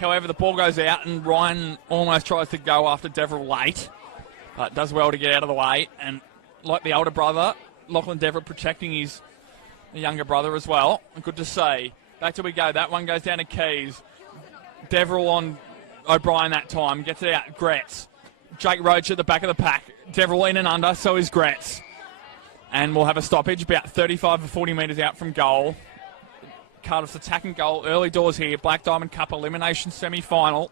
However, the ball goes out and Ryan almost tries to go after Deverell late, but does well to get out of the way. And like the older brother, Lachlan Deverell protecting his younger brother as well. Good to see. Back till we go. That one goes down to Keys. Deverell on O'Brien that time. Gets it out. Gretz. Jake Roach at the back of the pack. Deverell in and under. So is Gretz. And we'll have a stoppage about 35 or 40 metres out from goal. Cardiff's attacking goal. Early doors here. Black Diamond Cup elimination semi-final.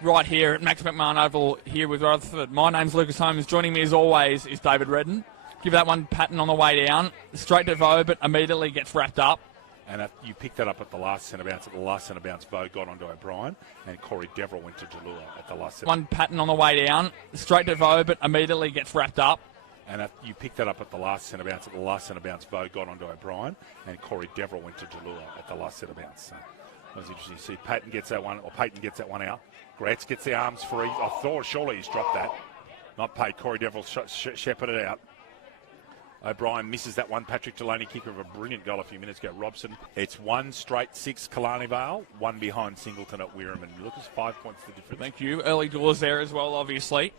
Right here at Max McMahon Oval here with Rutherford. My name's Lucas Holmes. Joining me as always is David Redden. Give that one Patton on the way down. Straight to Vo, but immediately gets wrapped up. And you picked that up at the last centre bounce. At the last centre bounce, Vo got onto O'Brien, and Corey Deverell went to Jalula at the last centre. One Patton on the way down. Straight to Vo, but immediately gets wrapped up. And you picked that up at the last centre bounce. At the last centre bounce, Vo got onto O'Brien, and Corey Deverell went to Jalula at the last centre bounce. So that was interesting to see. Payton gets that one out. Gretz gets the arms free. I thought surely he's dropped that. Not paid. Corey Deverell shepherded it out. O'Brien misses that one. Patrick Delaney kicker of a brilliant goal a few minutes ago. Robson. It's 1 straight 6 Killarney Vale, 1 behind Singleton at Wirram. And Lucas, 5 points the difference. Thank you. Early doors there as well, obviously.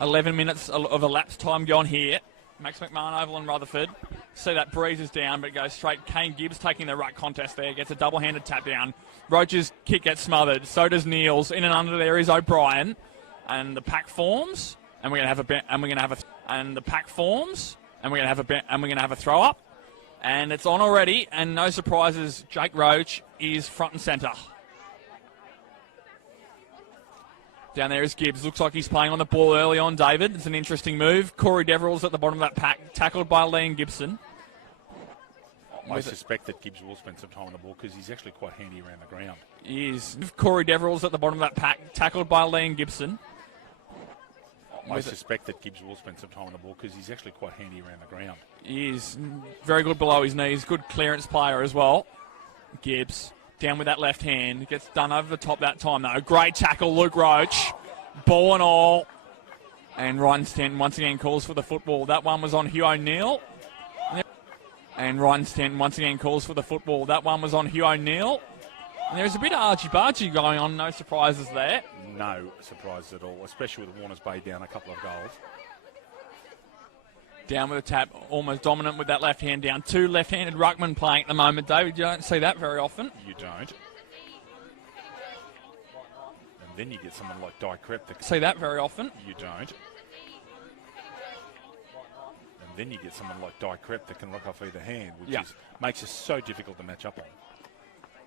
11 minutes of elapsed time gone here. Max McMahon Oval and Rutherford. See that breezes down, but it goes straight. Kane Gibbs taking the ruck contest there. Gets a double-handed tap down. Roach's kick gets smothered. So does Neal's. In and under there is O'Brien. And the pack forms. And we're going to have a throw up, and it's on already. And no surprises, Jake Roach is front and centre. Down there is Gibbs. Looks like he's playing on the ball early on. David, it's an interesting move. Corey Deverell's at the bottom of that pack, tackled by Liam Gibson. I suspect that Gibbs will spend some time on the ball because he's actually quite handy around the ground. He is. Corey Deverell's at the bottom of that pack, tackled by Liam Gibson. I suspect that Gibbs will spend some time on the ball because he's actually quite handy around the ground. He is very good below his knees. Good clearance player as well. Gibbs down with that left hand. Gets done over the top that time though. Great tackle, Luke Roach. Ball and all. And Ryan Stanton once again calls for the football. That one was on Hugh O'Neill. And Ryan Stanton once again calls for the football. That one was on Hugh O'Neill. And there's a bit of argy-bargy going on. No surprises there. No surprises at all, especially with Warners Bay down a couple of goals. Down with a tap, almost dominant with that left hand down. 2 left-handed ruckmen playing at the moment, David. You don't see that very often. You don't. And then you get someone like Di Crep that see that very often. You don't. And then you get someone like Di Crep that can look off either hand, which makes it so difficult to match up on.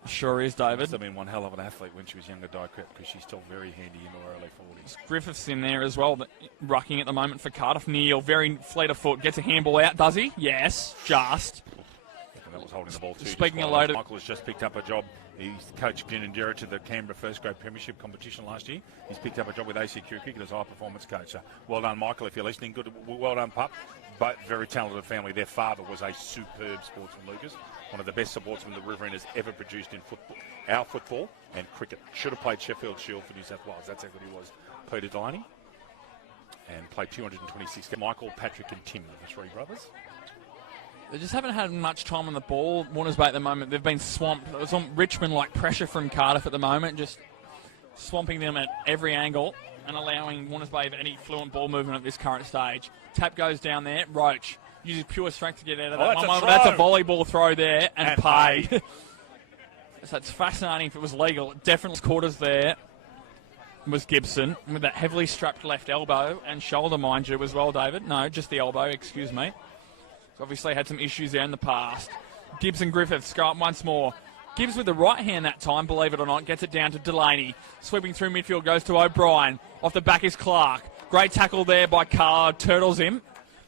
Sure is, David. Must have been one hell of an athlete when she was younger, Di Crep, because she's still very handy in her early 40s. Griffiths in there as well, rucking at the moment for Cardiff. Neal, very fleet of foot, gets a handball out, does he? Yes, just. And that was holding the ball too. Speaking of loaded, Michael has just picked up a job. He's coached Ginninderra to the Canberra First Grade Premiership competition last year. He's picked up a job with ACQ Cricket as a high-performance coach. So well done, Michael, if you're listening. Good, well done, pup. But very talented family. Their father was a superb sportsman, Lucas. One of the best sportsmen the Riverine has ever produced in football, our football and cricket. Should have played Sheffield Shield for New South Wales. That's how good he was. Peter Delaney. And played 226 games. Michael, Patrick and Tim, the 3 brothers. They just haven't had much time on the ball. Warners Bay at the moment, they've been swamped. It's on Richmond-like pressure from Cardiff at the moment, just swamping them at every angle and allowing Warners Bay any fluent ball movement at this current stage. Tap goes down there. Roach uses pure strength to get out of that. That's a volleyball throw there and paid. So it's fascinating if it was legal. Definitely quarters there was Gibson with that heavily strapped left elbow and shoulder, mind you, as well, David. No, just the elbow, excuse me. He's obviously had some issues there in the past. Gibbs and Griffiths go up once more. Gibbs with the right hand that time, believe it or not, gets it down to Delaney. Sweeping through midfield goes to O'Brien. Off the back is Clark. Great tackle there by Carr. Turtles him,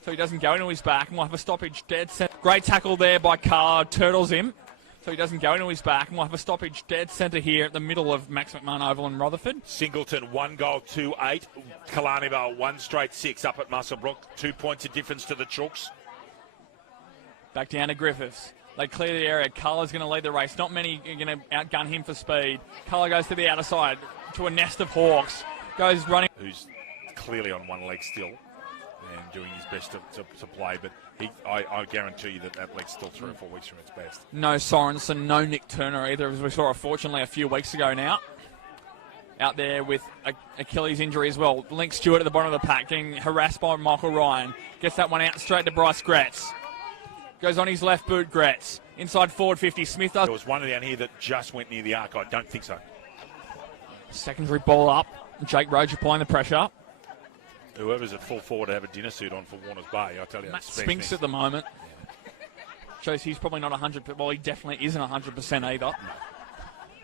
so he doesn't go into his back. And we'll have a stoppage dead centre. Great tackle there by Carr. Turtles him, so he doesn't go into his back. And we'll have a stoppage dead centre here at the middle of Max McMahon Oval in Rutherford. Singleton, 1 goal, 2-8. Killarney Vale, 1 straight 6 up at Muswellbrook. 2 points of difference to the Chooks. Back down to Griffiths. They clear the area. Culler's going to lead the race. Not many are going to outgun him for speed. Culler goes to the outer side to a nest of Hawks. Goes running. Who's clearly on one leg still and doing his best to play. But I guarantee you that leg's still 3 or 4 weeks from its best. No Sorensen, no Nick Turner either, as we saw, fortunately, a few weeks ago now. out there with Achilles injury as well. Link Stewart at the bottom of the pack, getting harassed by Michael Ryan. Gets that one out straight to Bryce Gretz. Goes on his left boot, Gretz. Inside forward 50, Smith does. There was one down here that just went near the arc. I don't think so. Secondary ball up. Jake Roach applying the pressure. Whoever's at full forward to have a dinner suit on for Warners Bay, I tell you. Matt Spinks at the moment. Shows he's probably not 100%. Well, he definitely isn't 100% either. No.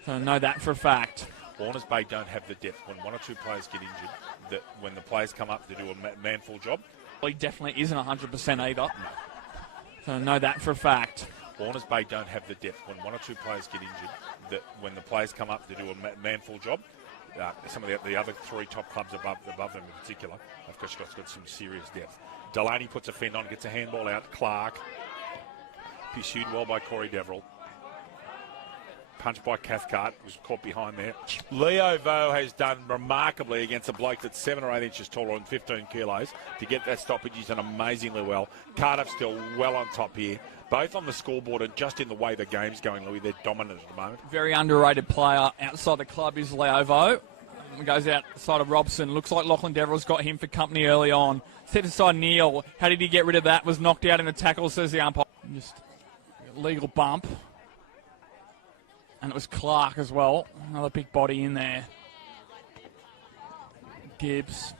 So I know that for a fact. Warners Bay don't have the depth. When one or two players get injured, that when the players come up to do a manful job. Well, he definitely isn't 100% either. No. So I know that for a fact. Warners Bay don't have the depth. When one or two players get injured, that when the players come up to do a manful job, some of the other three top clubs above them in particular, of course, got some serious depth. Delaney puts a fend on, gets a handball out. Clark, pursued well by Corey Deverill. Punched by Cathcart, was caught behind there. Leo Vo has done remarkably against a bloke that's 7 or 8 inches taller and 15 kilos. To get that stoppage, he's done amazingly well. Cardiff still well on top here. Both on the scoreboard and just in the way the game's going, Louis, they're dominant at the moment. Very underrated player outside the club is Leo Vo. Goes outside of Robson. Looks like Lachlan Deverell's got him for company early on. Set aside Neil. How did he get rid of that? Was knocked out in the tackle, says the umpire. Just a legal bump. And it was Clark as well. Another big body in there. Gibbs.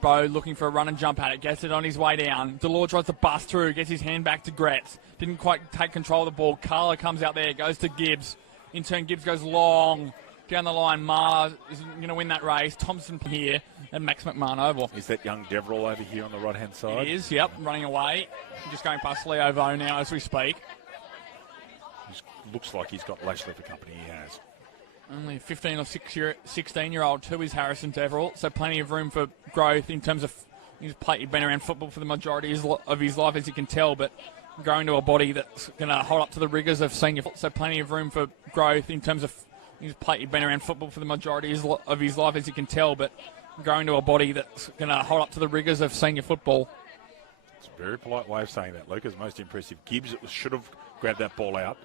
Bo looking for a run and jump at it. Gets it on his way down. Delore tries to bust through. Gets his hand back to Gretz. Didn't quite take control of the ball. Carla comes out there. Goes to Gibbs. In turn, Gibbs goes long. Down the line, Marr is going to win that race. Thompson here and Max McMahon Oval. Is that young Deverill over here on the right-hand side? It is, yep, running away. Just going past Leo Vo now as we speak. Looks like he's got Lashley for company. He has. Only 15 or 16-year-old too is Harrison Deverill, so plenty of room for growth in terms of he's been around football for the majority of his life, as you can tell, but growing to a body that's going to hold up to the rigours of senior football. So plenty of room for growth in terms of he's been around football for the majority of his life, as you can tell, but growing to a body that's going to hold up to the rigours of senior football. It's a very polite way of saying that, Lucas. Most impressive. Gibbs should have grabbed that ball out.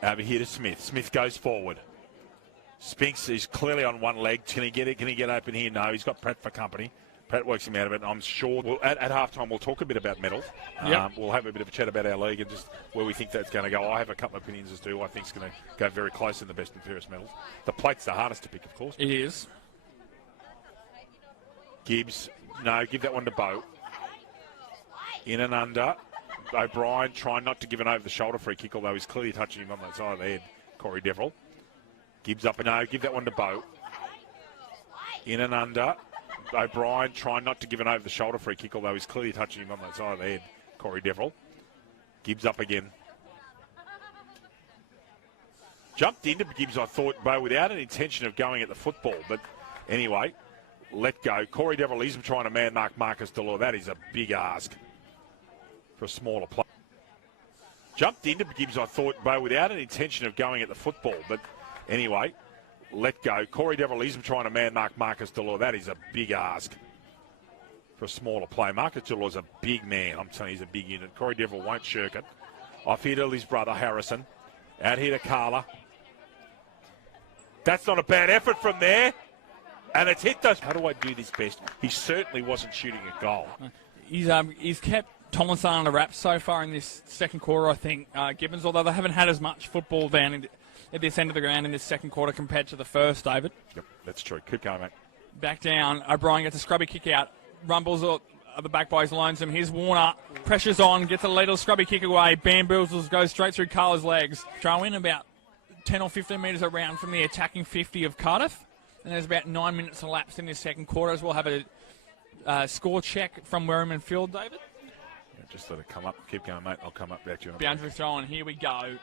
Over here to Smith. Smith goes forward. Spinks is clearly on one leg. Can he get it? Can he get open here? No, he's got Pratt for company. Pratt works him out of it. I'm sure at halftime we'll talk a bit about medals. Yep. We'll have a bit of a chat about our league and just where we think that's going to go. I have a couple of opinions as to who I think is going to go very close in the best and fairest medals. The plate's the hardest to pick, of course. It is. Gibbs, no, give that one to Bo. In and under. O'Brien trying not to give an over-the-shoulder free kick, although he's clearly touching him on that side of the head. Corey Deverill. Gibbs up and no, give that one to Bo. In and under. O'Brien trying not to give an over-the-shoulder free kick, although he's clearly touching him on that side of the head. Corey Deverill. Gibbs up again. Jumped into Gibbs, I thought, Bo, without an intention of going at the football. But anyway, let go. Corey Deverill, he's trying to man-mark Marcus Delore. That is a big ask for a smaller player. Jumped into Gibbs, I thought, Bo, without an intention of going at the football. But anyway, let go. Corey Deverill, he's trying to man-mark Marcus Delore. That is a big ask for a smaller player. Marcus Delore's a big man. I'm telling you, he's a big unit. Corey Deverill won't shirk it. Off here to his brother, Harrison. Out here to Carla. That's not a bad effort from there. And it's hit those. How do I do this best? He certainly wasn't shooting a goal. He's kept Tomlinson on the wraps so far in this second quarter, I think, Gibbons, although they haven't had as much football down at this end of the ground in this second quarter compared to the first, David. Yep, that's true. Keep going, mate. Back down. O'Brien gets a scrubby kick out. Rumbles at the back by his lonesome. Here's Warner. Pressure's on. Gets a little scrubby kick away. Bamboozles, goes straight through Carla's legs. Throw in about 10 or 15 metres around from the attacking 50 of Cardiff. And there's about 9 minutes elapsed in this second quarter as we'll have a score check from Werriman Field, David. Yeah, just let it come up. Keep going, mate. I'll come up back to you. Boundary throw, and here we go.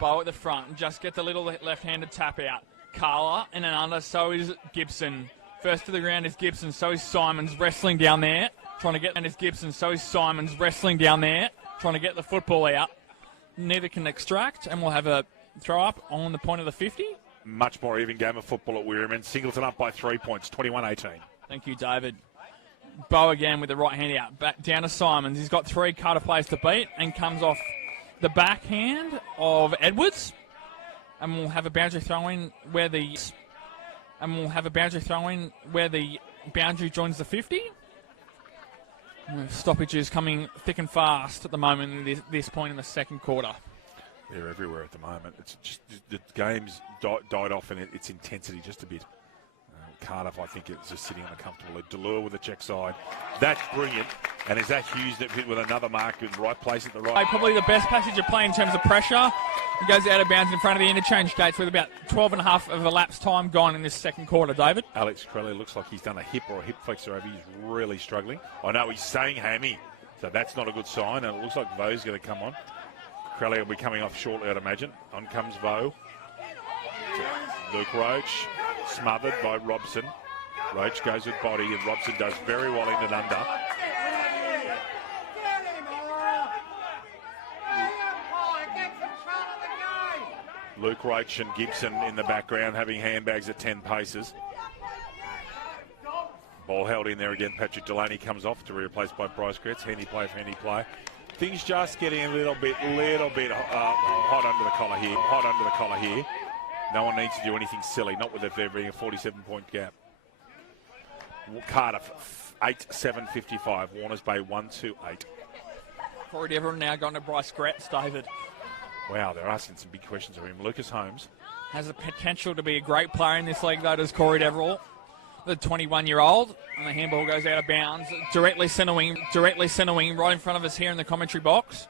Bo at the front. Just gets a little left-handed tap out. Carla in and under. So is Gibson. First to the ground is Gibson. So is Simons wrestling down there. Trying to get... And is Gibson. So is Simons wrestling down there. Trying to get the football out. Neither can extract. And we'll have a throw up on the point of the 50. Much more even game of football at Werriman. Singleton up by 3 points, 21-18. Thank you, David. Bo again with the right hand out. Back down to Simons. He's got 3 Cardiff players to beat and comes off the backhand of Edwards. And we'll have a boundary throw in where the And we'll have a boundary throw-in where the boundary joins the 50. Stoppages coming thick and fast at the moment at this point in the second quarter. They're everywhere at the moment. It's just the game's died off in its intensity just a bit. Cardiff, I think, is just sitting on a comfortable lead. Delure with the check side. That's brilliant. And is that Hughes that hit with another mark in the right place at the right? Probably the best passage of play in terms of pressure. He goes out of bounds in front of the interchange gates with about 12 and a half of elapsed time gone in this second quarter, David. Alex Crowley looks like he's done a hip or a hip flexor over. He's really struggling. I know he's saying hammy, so that's not a good sign. And it looks like Vo's going to come on. Crowley will be coming off shortly, I'd imagine. On comes Vo. Luke Roach, smothered by Robson. Roach goes with body, and Robson does very well in and under. Luke Roach and Gibson in the background having handbags at 10 paces. Ball held in there again. Patrick Delaney comes off to be replaced by Bryce Gretz. Handy play for handy play. Things just getting a little bit hot under the collar here. Hot under the collar here. No one needs to do anything silly, not with there being a 47-point gap. Cardiff, 8-7-55. Warners Bay, 1-2-8. Corey Deverell now gone to Bryce Gretz, David. Wow, they're asking some big questions of him. Lucas Holmes. Has the potential to be a great player in this league, though, does Corey Deverell, the 21-year-old. And the handball goes out of bounds. Directly centre wing right in front of us here in the commentary box.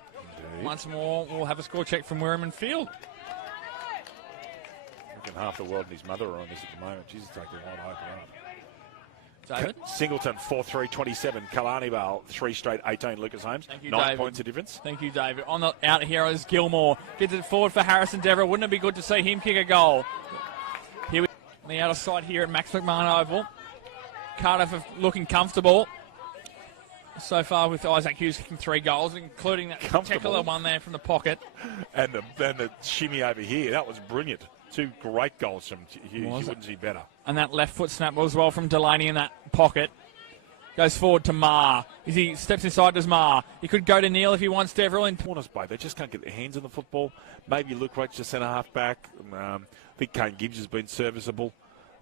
Indeed. Once more, we'll have a score check from Wirraman Field. I reckon half the world and his mother are on this at the moment. Jesus, taking a lot open up. David? Singleton, 4-3-27. Kalani Bale, 3 straight 18. Lucas Holmes, Thank you, 9 David. points of difference. Thank you, David. On the out here is Gilmore. Gets it forward for Harrison Deverell. Wouldn't it be good to see him kick a goal? Here we on the outer side here at Max McMahon Oval. Cardiff are looking comfortable so far with Isaac Hughes kicking 3 goals, including that particular one there from the pocket. And the shimmy over here, that was brilliant. 2 great goals from Hughes. You wouldn't see better. And that left foot snap as well from Delaney in that pocket. Goes forward to Marr. As he steps inside, does Marr. He could go to Neil if he wants Deverell. Warners Bay, they just can't get their hands on the football. Maybe Luke Roach, the centre half back. I think Kane Gibbs has been serviceable.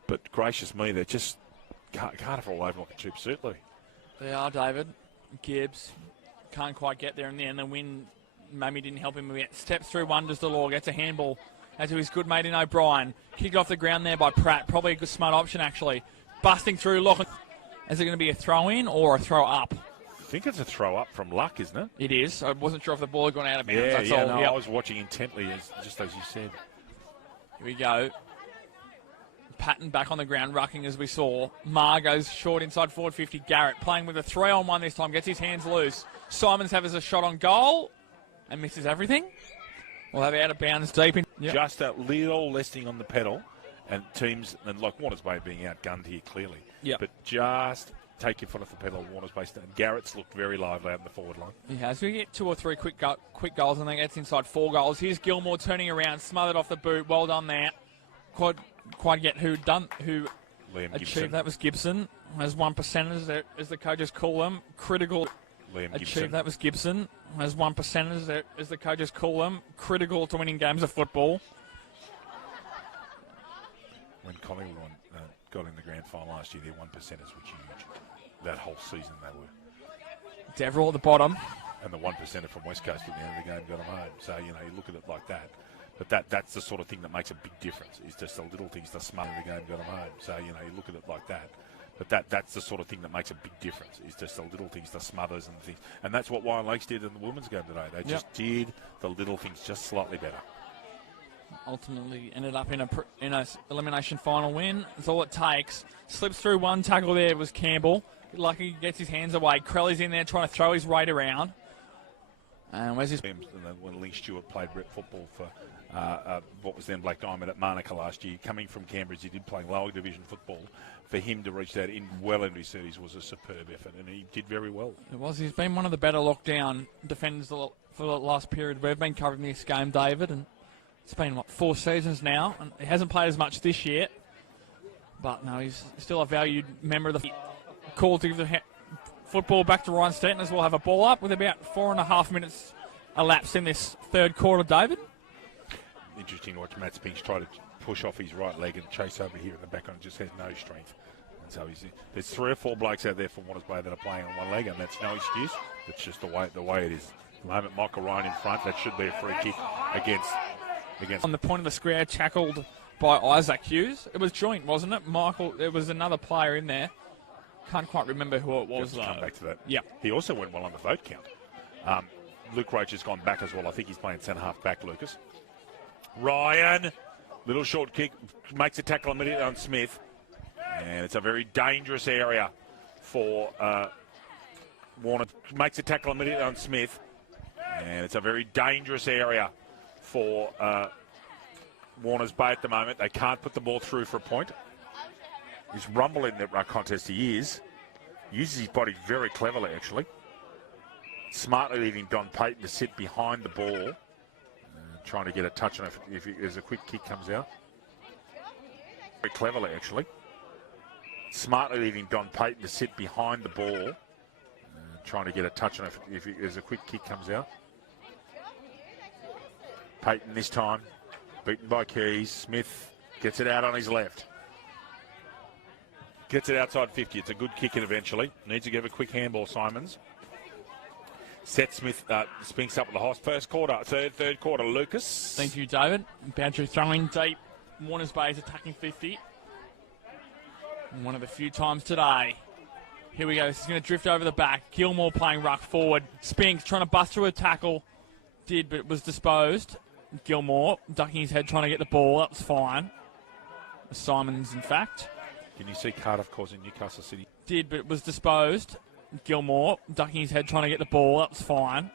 But gracious me, they're just Cardiff all over like a cheap suit, Louis. They are, David. Gibbs can't quite get there in the end. The win maybe didn't help him yet. Steps through one, does Delore. Gets a handball out to his good mate in O'Brien. Kicked off the ground there by Pratt. Probably a good smart option, actually. Busting through, Lachlan. Is it going to be a throw-in or a throw-up? I think it's a throw-up from Luck, isn't it? It is. I wasn't sure if the ball had gone out of bounds. Yeah, That's all. No, yep. I was watching intently, just as you said. Here we go. Patton back on the ground, rucking as we saw. Marr goes short inside forward 50. Garrett playing with a 3-on-1 this time. Gets his hands loose. Simons has a shot on goal and misses everything. We'll have out of bounds deep in. Yep. Just that little lesting on the pedal, and teams, and like Warners Bay being outgunned here clearly. Yep. But just take your foot off the pedal, Warners Bay. And Garrett's looked very lively out in the forward line. He has. We get 2 or 3 quick goals, and then gets inside 4 goals. Here's Gilmore turning around, smothered off the boot. Well done there. Quite yet who Liam achieved Gibson. that was Gibson. As 1%ers, as the coaches call them, critical. Liam Achieved Gibson. that was Gibson. As 1%ers, as the coaches call them, critical to winning games of football. When Collingwood got in the grand final last year, their 1%ers were huge. That whole season they were. Deverell at the bottom. And the 1%er from West Coast at the end of the game got them home. So, you look at it like that. But that's the sort of thing that makes a big difference, is just the little things that smother the game got them home. So, you look at it like that. But that's the sort of thing that makes a big difference, is just the little things, the smothers and things. And that's what Wine Lakes did in the women's game today. They just did the little things just slightly better. Ultimately ended up in a elimination final win. That's all it takes. Slips through one tackle there was Campbell. Lucky he gets his hands away. Crowley's in there trying to throw his weight around. And where's his... When Lee Stewart played rep football for what was then Black Diamond at Manuka last year, coming from Cambridge, he did play lower division football. For him to reach that well into his 30s was a superb effort, and he did very well. It was. He's been one of the better lockdown defenders for the last period. We've been covering this game, David, and it's been, 4 seasons now, and he hasn't played as much this year. But no, he's still a valued member of the call to give the football back to Ryan Stanton as we'll have a ball up with about 4.5 minutes elapsed in this third quarter, David. Interesting to watch Matt Spinks try to push off his right leg and chase over here in the background. Just has no strength. And so there's 3 or 4 blokes out there from Warners Bay that are playing on one leg, and that's no excuse. It's just the way it is. At the moment, Michael Ryan in front. That should be a free kick against. On the point of the square, tackled by Isaac Hughes. It was joint, wasn't it? Michael, there was another player in there. Can't quite remember who it was, though. Come back to that. Yeah. He also went well on the vote count. Luke Roach has gone back as well. I think he's playing centre-half back, Lucas. Ryan, little short kick, makes a tackle immediately on Smith. And it's a very dangerous area for Warner. Makes a tackle immediately on Smith. And it's a very dangerous area for Warners Bay at the moment. They can't put the ball through for a point. He's rumbling in that contest. He is. Uses his body very cleverly, actually. Smartly leaving Don Payton to sit behind the ball. Trying to get a touch on it if there's a quick kick comes out. Very cleverly, actually. Smartly leaving Don Payton to sit behind the ball. Trying to get a touch on it if there's a quick kick comes out. Payton this time. Beaten by Keys. Smith gets it out on his left. Gets it outside 50. It's a good kick in eventually. Needs to give a quick handball, Simons. Seth Smith spinks up with the host. First quarter, third quarter, Lucas. Thank you, David. Boundary throwing deep. Warners Bay is attacking 50. And one of the few times today. Here we go. This is going to drift over the back. Gilmore playing ruck forward. Spinks trying to bust through a tackle. Did, but it was disposed. Gilmore ducking his head trying to get the ball. That was fine. Simons, in fact. Can you see Cardiff causing Newcastle City? Did, but it was disposed. Gilmore ducking his head trying to get the ball. That was fine.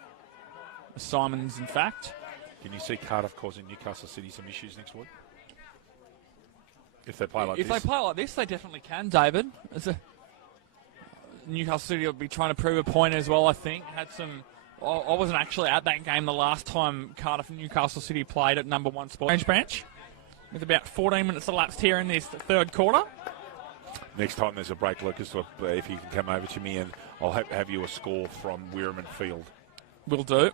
Simons, in fact. Can you see Cardiff causing Newcastle City some issues next week? If they play like this? If they play like this, they definitely can, David. Newcastle City will be trying to prove a point as well, I think. I wasn't actually at that game the last time Cardiff and Newcastle City played at number 1 spot. Branch, with about 14 minutes elapsed here in this third quarter. Next time there's a break, Lucas, if you can come over to me and I'll have you a score from Weirman Field. Will do.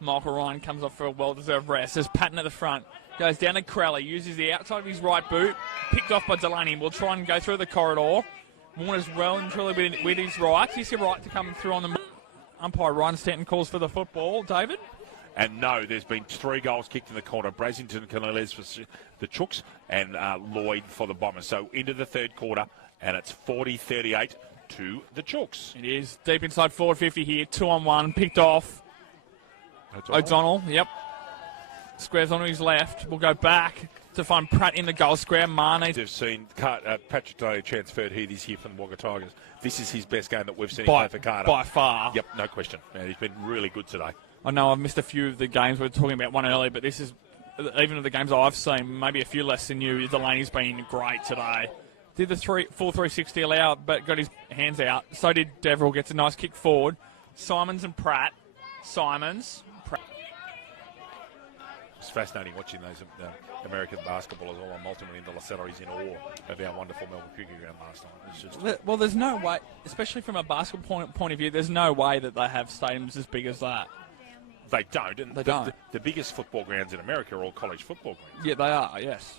Michael Ryan comes off for a well-deserved rest. There's Patton at the front. Goes down to Crowley. Uses the outside of his right boot. Picked off by Delaney. Will try and go through the corridor. Warner's well and truly with his right. He's your right to come through on the umpire. Ryan Stanton calls for the football. David? And no, there's been 3 goals kicked in the corner. Brasington, Canales for the Chooks and Lloyd for the Bombers. So into the third quarter, and it's 40-38 to the Chooks. It is deep inside forward 50 here. 2-on-1. Picked off. O'Donnell, yep. Squares onto his left. We'll go back to find Pratt in the goal square. Mane. They've seen Patrick Day transferred here this year from the Wagga Tigers. This is his best game that we've seen him play for Carter. By far. Yep, no question. Man, he's been really good today. I know I've missed a few of the games. We were talking about one earlier, but this is, even of the games I've seen, maybe a few less than you, Delaney's been great today. Did the full 360 allow, but got his hands out. So did Deverill. Gets a nice kick forward. Simons and Pratt. Simons. Pratt. It's fascinating watching those American basketballers all on multi-million-dollar salaries in awe of our wonderful Melbourne Cricket Ground last night. It's just... Well, there's no way, especially from a basketball point of view, there's no way that they have stadiums as big as that. They don't. And they don't. The biggest football grounds in America are all college football grounds. Yeah, they are, yes.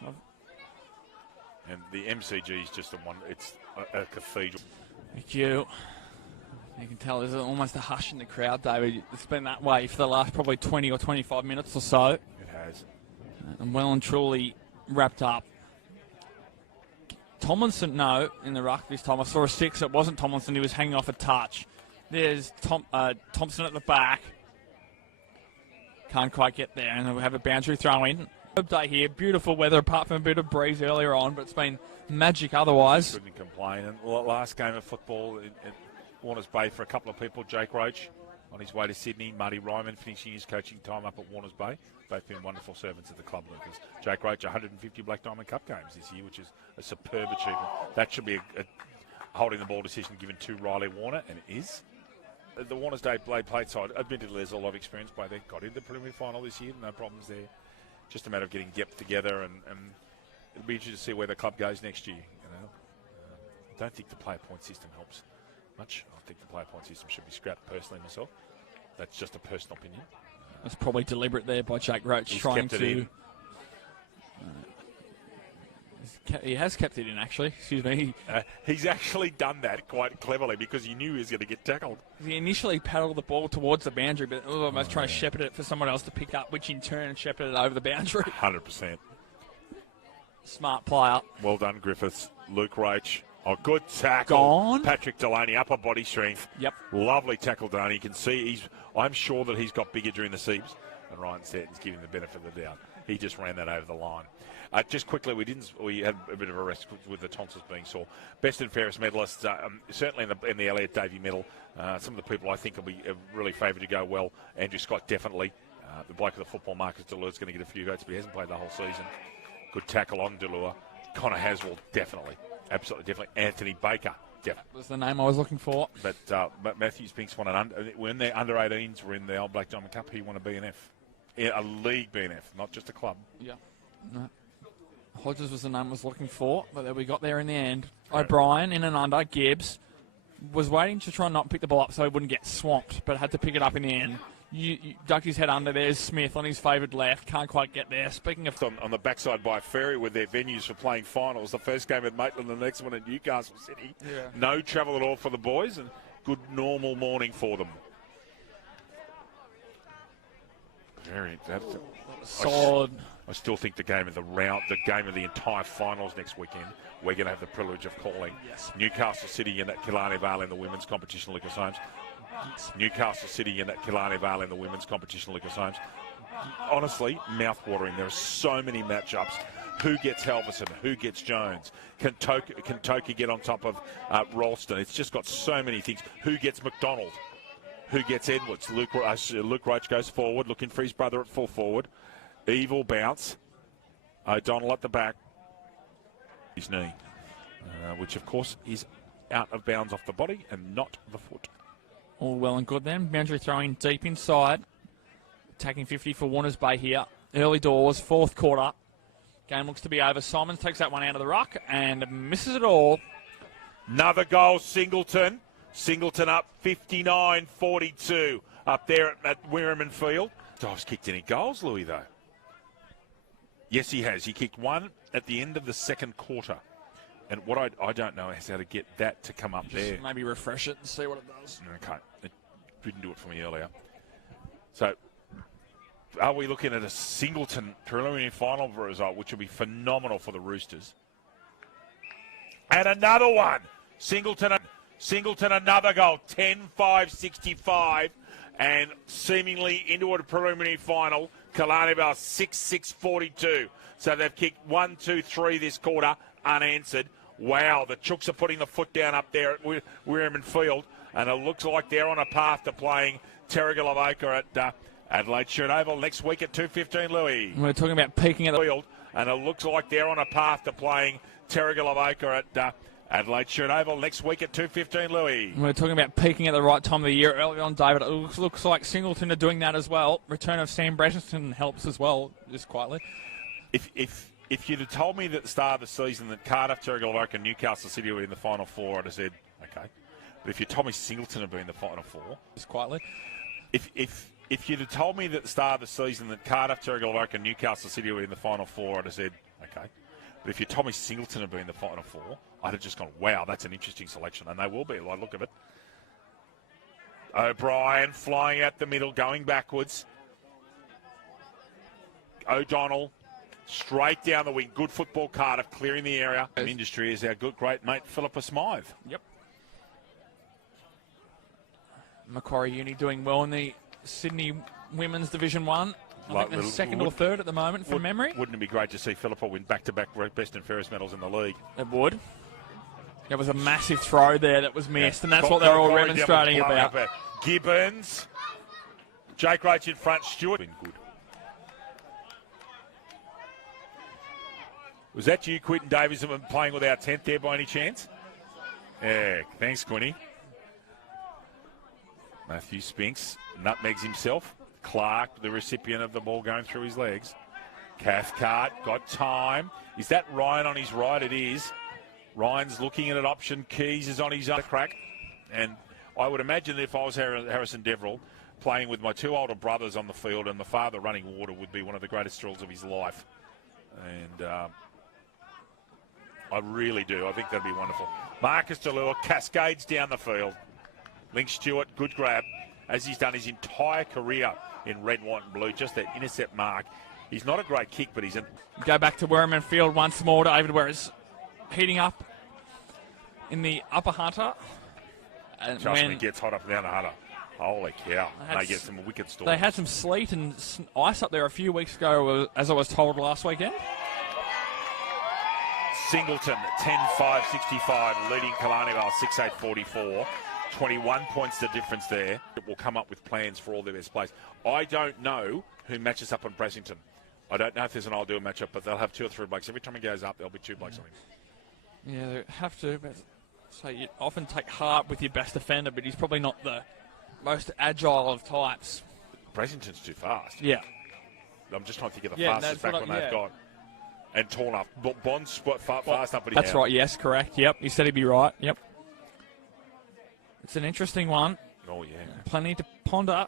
And the MCG is just it's a cathedral. Thank you. You can tell there's almost a hush in the crowd, David. It's been that way for the last probably 20 or 25 minutes or so. It has. And well and truly wrapped up. Tomlinson, no, in the ruck this time. I saw a 6. It wasn't Tomlinson. He was hanging off a touch. There's Thompson at the back. Can't quite get there. And then we have a boundary throw in. Day here. Beautiful weather apart from a bit of breeze earlier on, but it's been magic otherwise. Couldn't complain. And last game of football in Warners Bay for a couple of people. Jake Roach on his way to Sydney. Marty Ryman finishing his coaching time up at Warners Bay. Both been wonderful servants of the club, Lucas. Jake Roach, 150 Black Diamond Cup games this year, which is a superb achievement. That should be a holding the ball decision given to Riley Warner, and it is. The Warners Day played side, admittedly there's a lot of experience by they got into the preliminary final this year, no problems there. Just a matter of getting depth together, and it'll be interesting to see where the club goes next year. I don't think the player point system helps much. I think the player point system should be scrapped personally myself. That's just a personal opinion. It's probably deliberate there by Jake Roach trying to He has kept it in, actually. Excuse me. He's actually done that quite cleverly because he knew he was going to get tackled. He initially paddled the ball towards the boundary, but was almost trying to shepherd it for someone else to pick up, which in turn shepherded it over the boundary. 100%. Smart player. Well done, Griffiths. Luke Roach. Oh, good tackle. Gone. Patrick Delaney, upper body strength. Yep. Lovely tackle, Delaney. You can see I'm sure that he's got bigger during the seams. And Ryan Stanton's giving the benefit of the doubt. He just ran that over the line. Just quickly, we had a bit of a rest with the tonsils being sore. Best and fairest medalists, certainly in the Elliot Davey medal. Some of the people I think will be really favoured to go well. Andrew Scott, definitely. The bloke of the football, Marcus Delure's going to get a few votes, but he hasn't played the whole season. Good tackle on Delure. Connor Haswell, definitely. Absolutely, definitely. Anthony Baker, definitely. Was the name I was looking for. But Matthew Spinks won when they're under 18s were in the old Black Diamond Cup, he won a BNF. A league BNF, not just a club. Yeah. No. Hodges was the name I was looking for, but we got there in the end. Right. O'Brien in and under. Gibbs was waiting to try and not pick the ball up so he wouldn't get swamped, but had to pick it up in the end. You ducked his head under. There's Smith on his favoured left. Can't quite get there. Speaking of... On the backside by Ferry with their venues for playing finals. The first game at Maitland, the next one at Newcastle City. Yeah. No travel at all for the boys and good normal morning for them. That's solid. I still think the game of the game of the entire finals next weekend, we're going to have the privilege of calling. Yes. Newcastle City and at Killarney Vale in the women's competition, Lucas Holmes. Newcastle City and at Killarney Vale in the women's competition, Lucas Holmes. Honestly, mouth-watering. There are so many matchups. Who gets Halverson? Who gets Jones? Can Toki get on top of Ralston? It's just got so many things. Who gets McDonald? Who gets Edwards? Luke Roach goes forward, looking for his brother at full forward. Evil bounce. O'Donnell at the back. His knee, which of course is out of bounds off the body and not the foot. All well and good then. Boundary throwing deep inside. Taking 50 for Warners Bay here. Early doors, fourth quarter. Game looks to be over. Simons takes that one out of the ruck and misses it all. Another goal, Singleton. Singleton up 59-42 up there at Wirraman Field. Dobbs kicked any goals, Louis, though? Yes, he has. He kicked one at the end of the second quarter. And what I don't know is how to get that to come up there. Maybe refresh it and see what it does. Okay. It didn't do it for me earlier. So, are we looking at a Singleton preliminary final result, which will be phenomenal for the Roosters? And another one. Singleton, another goal. 10-5-65. And seemingly into a preliminary final. Killarney Vale 6-6-42. So they've kicked 1, 2, 3 this quarter, unanswered. Wow, the Chooks are putting the foot down up there at Wirraman Field. And it looks like they're on a path to playing Terrigal at Adelaide Shirt Oval next week at 2:15, Louis. We're talking about peaking at the field. And it looks like they're on a path to playing Terrigal at Adelaide Shirt Oval next week at 2:15, Louis. We're talking about peaking at the right time of the year. Early on, David, it looks like Singleton are doing that as well. Return of Sam Bretton helps as well, just quietly. If you'd have told me at the start of the season that Cardiff, Terrigal and Newcastle City were in the Final Four, I'd have said, okay. But if you told me Singleton would be in the Final Four... Just quietly. If you'd have told me at the start of the season that Cardiff, Terrigal and Newcastle City were in the Final Four, I'd have said, okay. But if you told me Singleton would be in the Final Four, I'd have just gone, wow, that's an interesting selection. And they will be, by the look of it. O'Brien flying out the middle, going backwards. O'Donnell straight down the wing. Good football, Cardiff, clearing the area. In industry is our good, great mate, Philippa Smythe. Yep. Macquarie Uni doing well in the Sydney Women's Division 1. I think they're second or third at the moment from memory. Wouldn't it be great to see Philippa win back-to-back best and fairest medals in the league? It would. There was a massive throw there that was missed, and that's what they're all demonstrating about. Gibbons. Jake Roach in front. Stewart. Been good. Was that you, Quinton Davis, playing with our 10th there by any chance? Yeah, thanks, Quinny. Matthew Spinks nutmegs himself. Clark, the recipient of the ball going through his legs. Cathcart got time. Is that Ryan on his right? It is. Ryan's looking at an option. Keys is on his other crack. And I would imagine that if I was Harrison Deverill, playing with my two older brothers on the field and the father running water would be one of the greatest thrills of his life. And I really do. I think that'd be wonderful. Marcus Delure cascades down the field. Link Stewart, good grab, as he's done his entire career in red, white and blue. Just that intercept mark. He's not a great kick, but he's in. Go back to Werriman Field once more. David Werris heating up in the upper Hunter. And Trust me, gets hot up and down the Hunter. Holy cow. They get some wicked storms. They had some sleet and ice up there a few weeks ago, as I was told last weekend. Singleton, 10-5-65, leading Killarney Vale 6-8-44. 21 points the difference there. It will come up with plans for all their best players. I don't know who matches up on Brassington. I don't know if there's an ideal matchup, but they'll have 2 or 3 blokes. Every time he goes up, there'll be 2 blokes on him. Yeah, they have to. But so you often take heart with your best defender, but he's probably not the most agile of types. Brassington's too fast. Yeah. I'm just trying to think of the fastest back when they've got. And tall enough. Bond's fast enough, but that's right, yes, correct. Yep, you said he'd be right. Yep. It's an interesting one. Oh, yeah. Plenty to ponder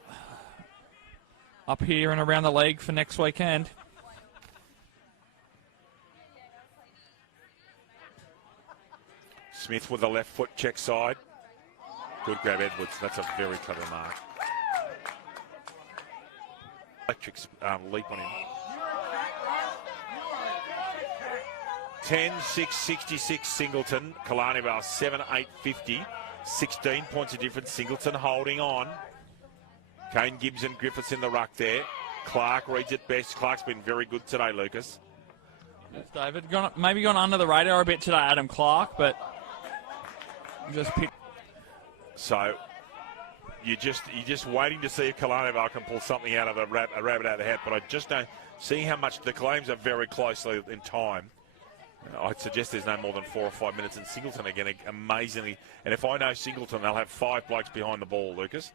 up here and around the league for next weekend. Smith with the left foot, check side. Good grab, Edwards. That's a very clever mark. Electric leap on him. 10-6-66 Singleton. Killarney Vale 7-8-50. 16 points of difference. Singleton holding on. Kane Gibbs and Griffiths in the ruck there. Clark reads it best. Clark's been very good today, Lucas. Yes, David. Maybe gone under the radar a bit today, Adam Clark, but just picked. So you're just waiting to see if Killarney Vale can pull something out of a rabbit out of the hat, but I just don't see how much the claims are very closely in time. I'd suggest there's no more than 4 or 5 minutes in Singleton again, amazingly. And if I know Singleton, they'll have 5 blokes behind the ball, Lucas.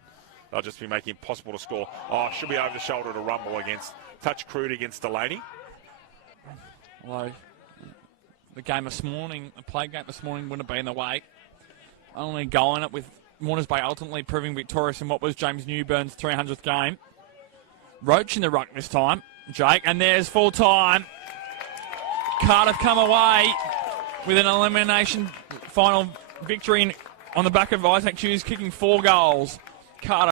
They'll just be making it impossible to score. Oh, should be over the shoulder to Rumble against, touch crude against Delaney. Although the game this morning, the play game this morning wouldn't have been the way. Only going it with Mourners Bay ultimately proving victorious in what was James Newburn's 300th game. Roach in the ruck this time, Jake, and there's full time. Cardiff come away with an elimination final victory on the back of Isaac Hughes kicking 4 goals. Cardiff